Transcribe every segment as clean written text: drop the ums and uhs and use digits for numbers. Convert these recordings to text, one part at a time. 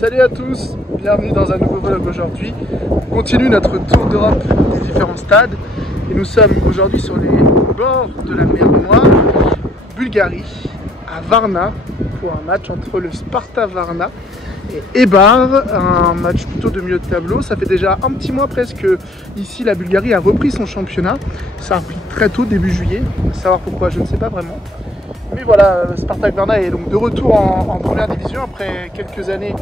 Salut à tous, bienvenue dans un nouveau vlog aujourd'hui. On continue notre tour d'Europe des différents stades et nous sommes aujourd'hui sur les bords de la mer Noire, Bulgarie, à Varna, pour un match entre le Sparta Varna et Eibar, un match plutôt de milieu de tableau. Ça fait déjà un petit mois presque ici la Bulgarie a repris son championnat. Ça a repris très tôt, début juillet. Savoir pourquoi, je ne sais pas vraiment. Mais voilà, Spartak Varna est donc de retour en première division après quelques années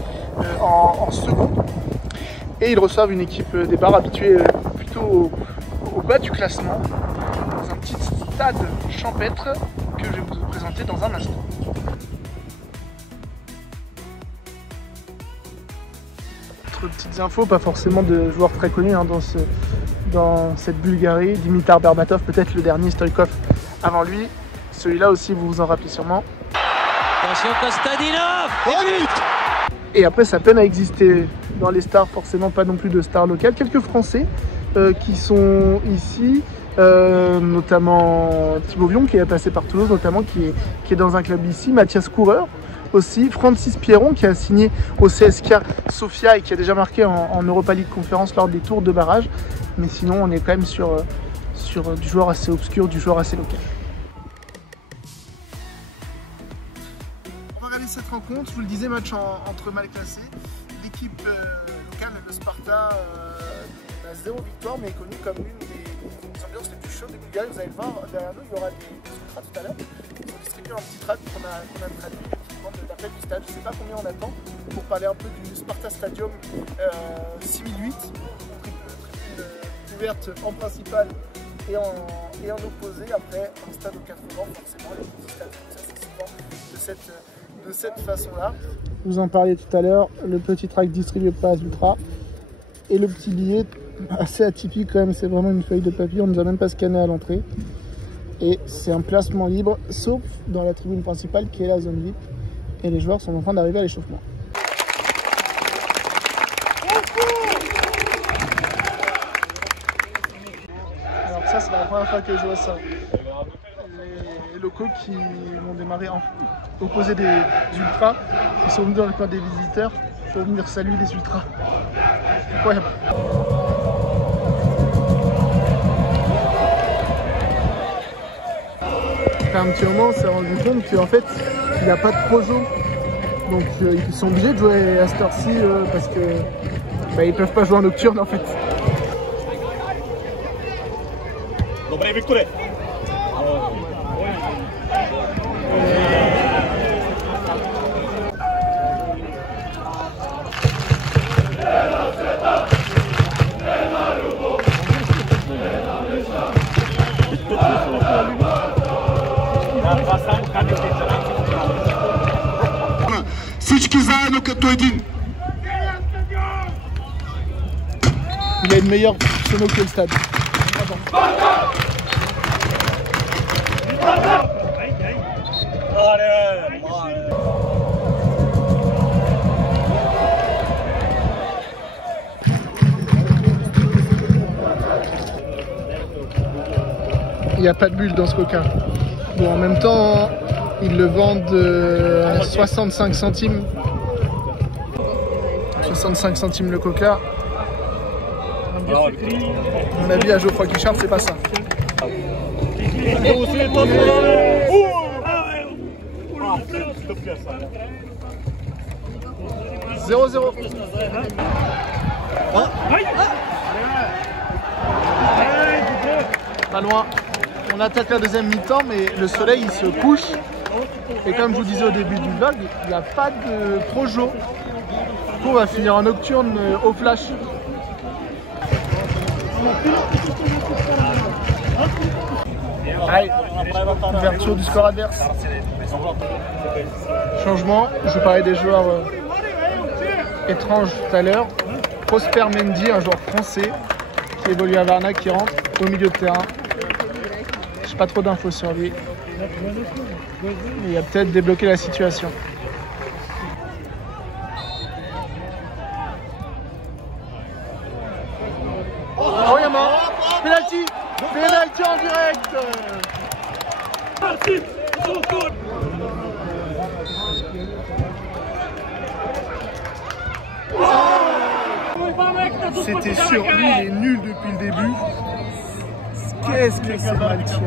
en seconde. Et ils reçoivent une équipe d'Eibar habituée plutôt au bas du classement, dans un petit stade champêtre que je vais vous présenter dans un instant. Autre petites infos, pas forcément de joueurs très connus dans cette Bulgarie. Dimitar Berbatov, peut-être le dernier, Stoïkov avant lui. Celui-là aussi, vous vous en rappelez sûrement. Attention Kostadinov. Et après, ça peine à exister dans les stars, forcément pas non plus de stars locales. Quelques Français qui sont ici, notamment Thibaut Vion qui est passé par Toulouse, notamment qui est dans un club ici. Mathias Coureur aussi. Francis Pierron qui a signé au CSKA Sofia et qui a déjà marqué en Europa League Conférence lors des tours de barrage. Mais sinon, on est quand même sur du joueur assez obscur, du joueur assez local. Cette rencontre, je vous le disais, match entre mal classés. L'équipe locale, le Sparta, a 0 victoire, mais est connue comme l'une des ambiances les plus chaudes de Bulgarie. Vous allez le voir, derrière nous, il y aura des ultras tout à l'heure. Ils ont distribué un petit tract qu'on a traduit de l'appel du stade. Je ne sais pas combien on attend pour parler un peu du Sparta Stadium 6008, tribune ouverte en principal et en opposé. Après, un stade aux 80, forcément, les petits stades, ça c'est souvent de cette façon-là. Vous en parliez tout à l'heure, le petit tract distribué par les ultras et le petit billet assez atypique quand même, c'est vraiment une feuille de papier, on ne nous a même pas scanné à l'entrée et c'est un placement libre sauf dans la tribune principale qui est la zone VIP et les joueurs sont en train d'arriver à l'échauffement. Alors ça c'est la première fois que je vois ça. Les locaux qui vont démarrer opposés des ultras, qui sont venus dans le coin des visiteurs pour venir saluer les ultras. Incroyable. Après un petit moment, on s'est rendu compte qu'en fait, il n'y a pas de projo. Donc ils sont obligés de jouer à cette heure-ci parce que ils peuvent pas jouer en nocturne en fait. Il a une meilleure sono que le stade. Il n'y a pas de bulle dans ce coca. Bon, en même temps, ils le vendent à 65 centimes. 65 centimes le coca. À mon avis, à Geoffroy Guichard, c'est pas ça. 0-0. Pas loin. On attaque la deuxième mi-temps, mais le soleil il se couche. Et comme je vous disais au début du vlog, il n'y a pas de projo. Du coup, on va finir en nocturne au flash. Allez, ouverture du score adverse. Changement, je parlais des joueurs étranges tout à l'heure. Prosper Mendy, un joueur français qui évolue à Varna, qui rentre au milieu de terrain. Je n'ai pas trop d'infos sur lui. Mais il a peut-être débloqué la situation. Oh, il y a mort. Penalty. Penalty en direct. C'était sûr, lui il est nul depuis le début. Qu'est-ce que c'est mal tiré.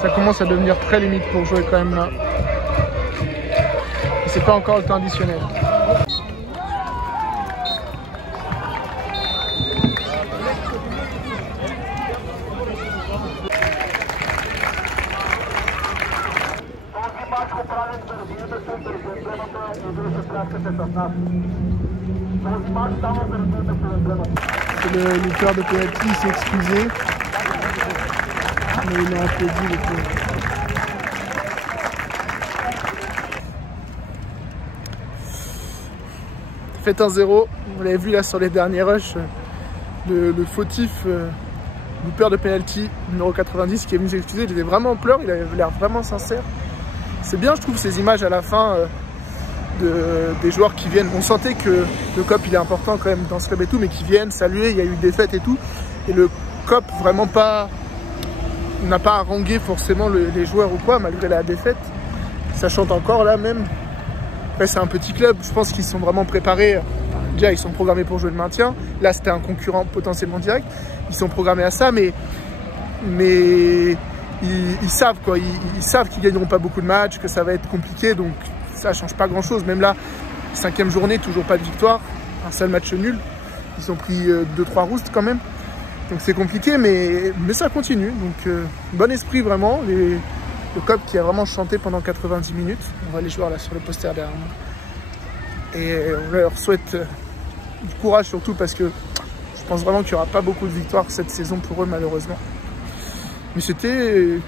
Ça commence à devenir très limite pour jouer quand même là. C'est pas encore le temps additionnel. Le lutteur de penalty s'est excusé, mais il a applaudi le coup. Faites 1-0, vous l'avez vu là sur les derniers rushs, le fautif looper de penalty numéro 90 qui est venu s'excuser, il était vraiment en pleurs, il avait l'air vraiment sincère. C'est bien, je trouve, ces images à la fin des joueurs qui viennent. On sentait que le COP il est important quand même dans ce club et tout, mais qui viennent saluer, il y a eu des fêtes et tout, et le COP vraiment pas, n'a pas harangué forcément les joueurs ou quoi, malgré la défaite. Ça chante encore là même. Après, c'est un petit club, je pense qu'ils sont vraiment préparés. Déjà, ils sont programmés pour jouer le maintien. Là, c'était un concurrent potentiellement direct. Ils sont programmés à ça, mais ils savent quoi. Ils savent qu'ils gagneront pas beaucoup de matchs, que ça va être compliqué, donc ça change pas grand-chose. Même là, 5e journée, toujours pas de victoire, un seul match nul. Ils ont pris 2-3 roustes quand même, donc c'est compliqué, mais ça continue. Donc bon esprit vraiment. Le COP qui a vraiment chanté pendant 90 minutes. On voit les joueurs là sur le poster derrière moi. Et on leur souhaite du courage surtout parce que je pense vraiment qu'il n'y aura pas beaucoup de victoires cette saison pour eux malheureusement. Mais c'était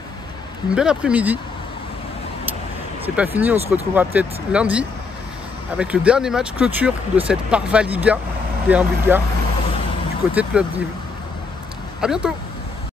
une belle après-midi. C'est pas fini, on se retrouvera peut-être lundi avec le dernier match clôture de cette Parva Liga des 1 Bulgare du côté de Club Div. A bientôt!